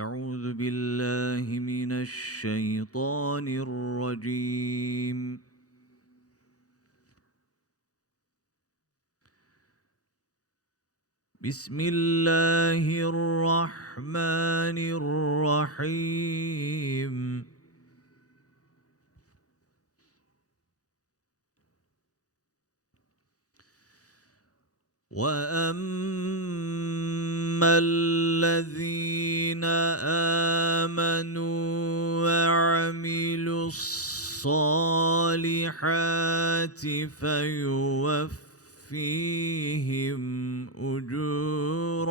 أعوذ بالله من الشيطان الرجيم. بسم الله الرحمن الرحيم. وأما الذين امنوا وعملوا الصالحات فيوفيهم اجورهم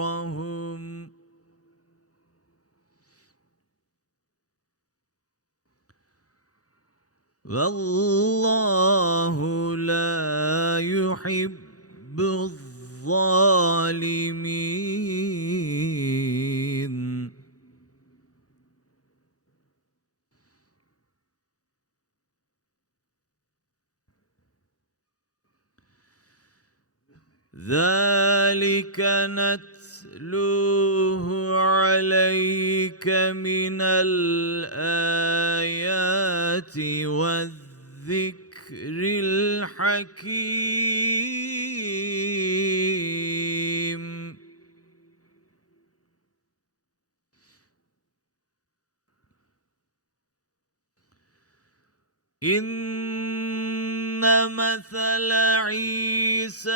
والله لا يحب الظالمين ذلك نتلوه عليك من الآيات والذكر الحكيم. إن مثل عيسى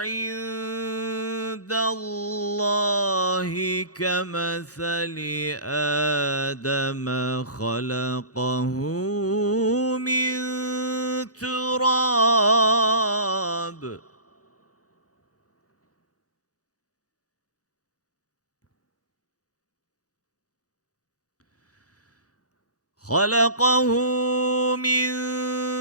عند الله كمثل آدم خلقه من تراب. خلقه من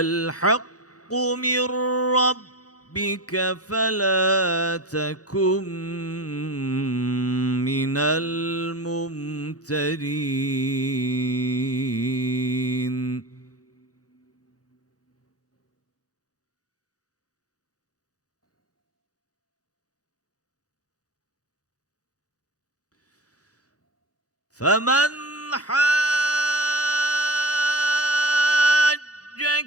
الحق من ربك فلا تكن من الممترين. فمن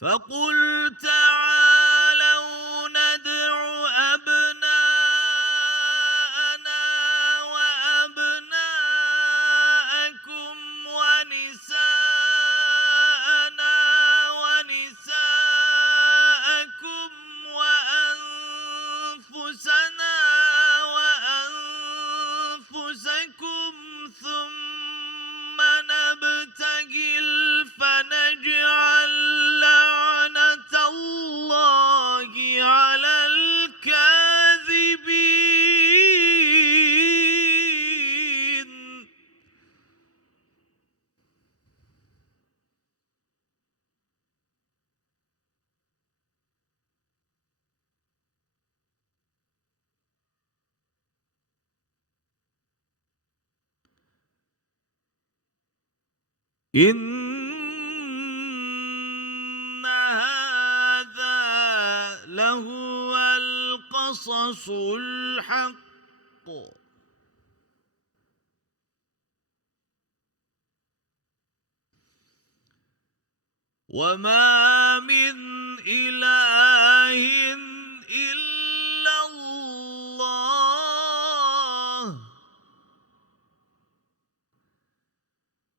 فقل تعالوا ندع أبناءنا وأبناءكم ونساءنا ونساءكم وأنفسنا وأنفسكم ثم إن هذا لهو القصص الحق. وما من إله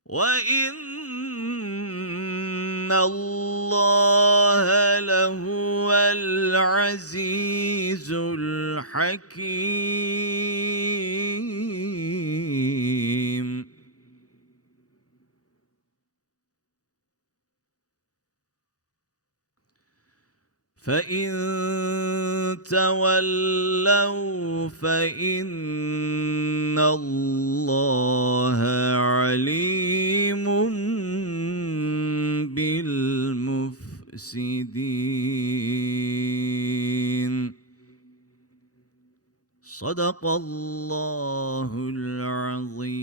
وإن الله لهو العزيز الحكيم فإن تولوا فإن الله عليم صدق الله العظيم.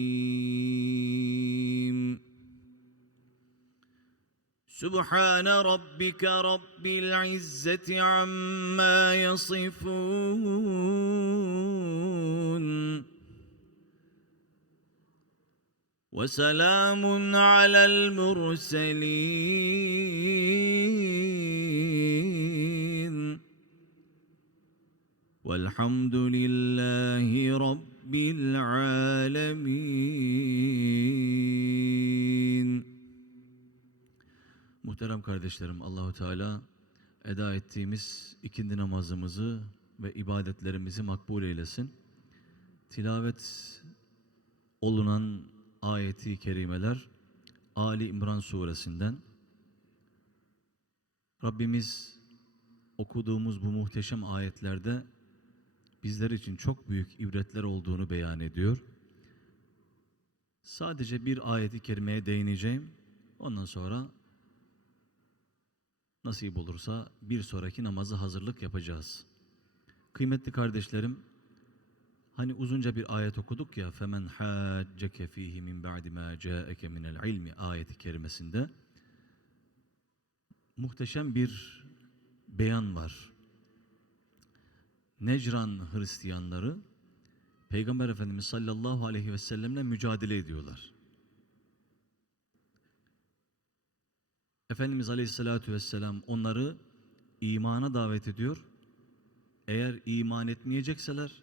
سبحان ربك رب العزة عما يصفون. وسلام على المرسلين. والحمد لله رب العالمين Muhterem kardeşlerim Allahu Teala eda ettiğimiz ikindi namazımızı ve ibadetlerimizi makbul eylesin. Tilavet olunan ayeti kerimeler Ali İmran suresinden Rabbimiz okuduğumuz bu muhteşem ayetlerde bizler için çok büyük ibretler olduğunu beyan ediyor. Sadece bir ayeti kerimeye değineceğim. Ondan sonra nasip olursa bir sonraki namazı hazırlık yapacağız. Kıymetli kardeşlerim, hani uzunca bir ayet okuduk ya femen hacceke fihi min ba'di ma ca'eke minel ilmi ayeti kerimesinde muhteşem bir beyan var. Necran Hristiyanları Peygamber Efendimiz sallallahu aleyhi ve sellemle mücadele ediyorlar. Efendimiz Aleyhisselatü Vesselam onları imana davet ediyor. Eğer iman etmeyecekseler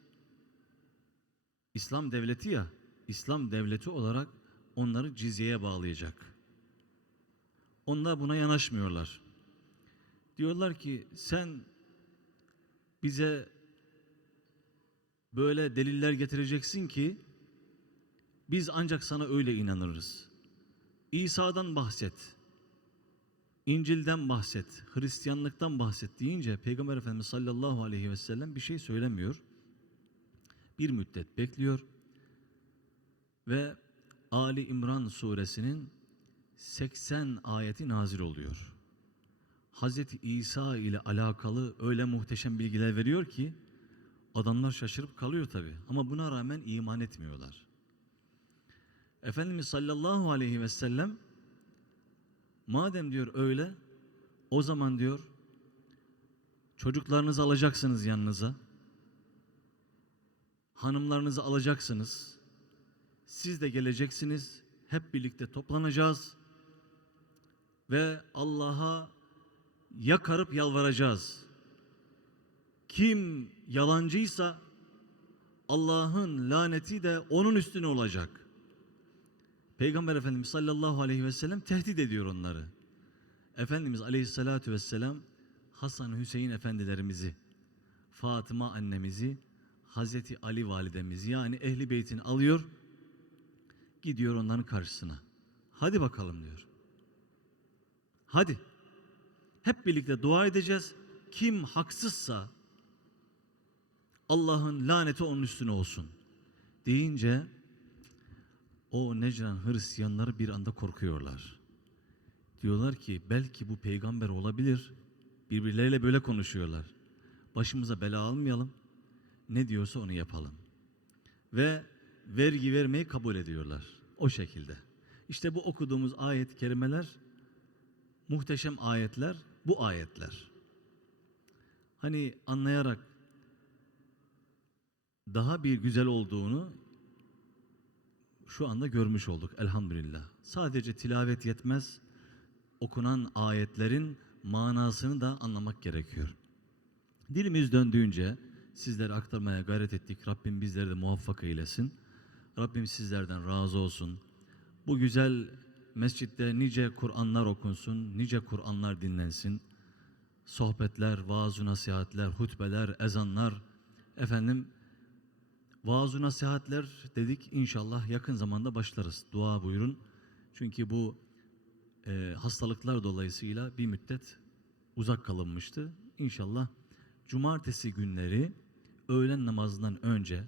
İslam devleti ya, İslam devleti olarak onları cizyeye bağlayacak. Onlar buna yanaşmıyorlar. Diyorlar ki sen bize böyle deliller getireceksin ki biz ancak sana öyle inanırız. İsa'dan bahset. İncil'den bahset, Hristiyanlıktan bahset deyince Peygamber Efendimiz sallallahu aleyhi ve sellem bir şey söylemiyor. Bir müddet bekliyor ve Ali İmran suresinin 80 ayeti nazil oluyor. Hazreti İsa ile alakalı öyle muhteşem bilgiler veriyor ki adamlar şaşırıp kalıyor tabi ama buna rağmen iman etmiyorlar. Efendimiz sallallahu aleyhi ve sellem Madem diyor öyle, o zaman diyor çocuklarınızı alacaksınız yanınıza. Hanımlarınızı alacaksınız. Siz de geleceksiniz. Hep birlikte toplanacağız. Ve Allah'a yakarıp yalvaracağız. Kim yalancıysa Allah'ın laneti de onun üstüne olacak. Peygamber Efendimiz sallallahu aleyhi ve sellem tehdit ediyor onları. Efendimiz aleyhissalatu vesselam Hasan Hüseyin efendilerimizi, Fatıma annemizi, Hazreti Ali validemizi yani ehli beytini alıyor, gidiyor onların karşısına. Hadi bakalım diyor. Hadi. Hep birlikte dua edeceğiz. Kim haksızsa Allah'ın laneti onun üstüne olsun. Deyince o Necran Hristiyanları bir anda korkuyorlar. Diyorlar ki belki bu peygamber olabilir. Birbirleriyle böyle konuşuyorlar. Başımıza bela almayalım. Ne diyorsa onu yapalım. Ve vergi vermeyi kabul ediyorlar. O şekilde. İşte bu okuduğumuz ayet-i kerimeler muhteşem ayetler bu ayetler. Hani anlayarak daha bir güzel olduğunu şu anda görmüş olduk elhamdülillah. Sadece tilavet yetmez. Okunan ayetlerin manasını da anlamak gerekiyor. Dilimiz döndüğünce sizlere aktarmaya gayret ettik. Rabbim bizleri de muvaffak eylesin. Rabbim sizlerden razı olsun. Bu güzel mescitte nice Kur'anlar okunsun, nice Kur'anlar dinlensin. Sohbetler, vaaz nasihatler, hutbeler, ezanlar, efendim vaaz nasihatler dedik inşallah yakın zamanda başlarız. Dua buyurun. Çünkü bu e, hastalıklar dolayısıyla bir müddet uzak kalınmıştı. İnşallah cumartesi günleri öğlen namazından önce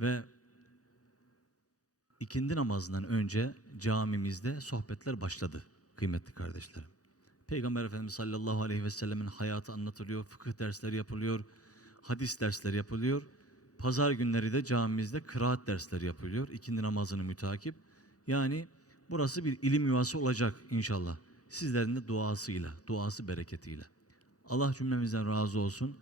ve ikindi namazından önce camimizde sohbetler başladı kıymetli kardeşlerim. Peygamber Efendimiz sallallahu aleyhi ve sellemin hayatı anlatılıyor, fıkıh dersleri yapılıyor, hadis dersleri yapılıyor. Pazar günleri de camimizde kıraat dersleri yapılıyor. ikindi namazını mütakip. Yani burası bir ilim yuvası olacak inşallah. Sizlerin de duasıyla, duası bereketiyle. Allah cümlemizden razı olsun.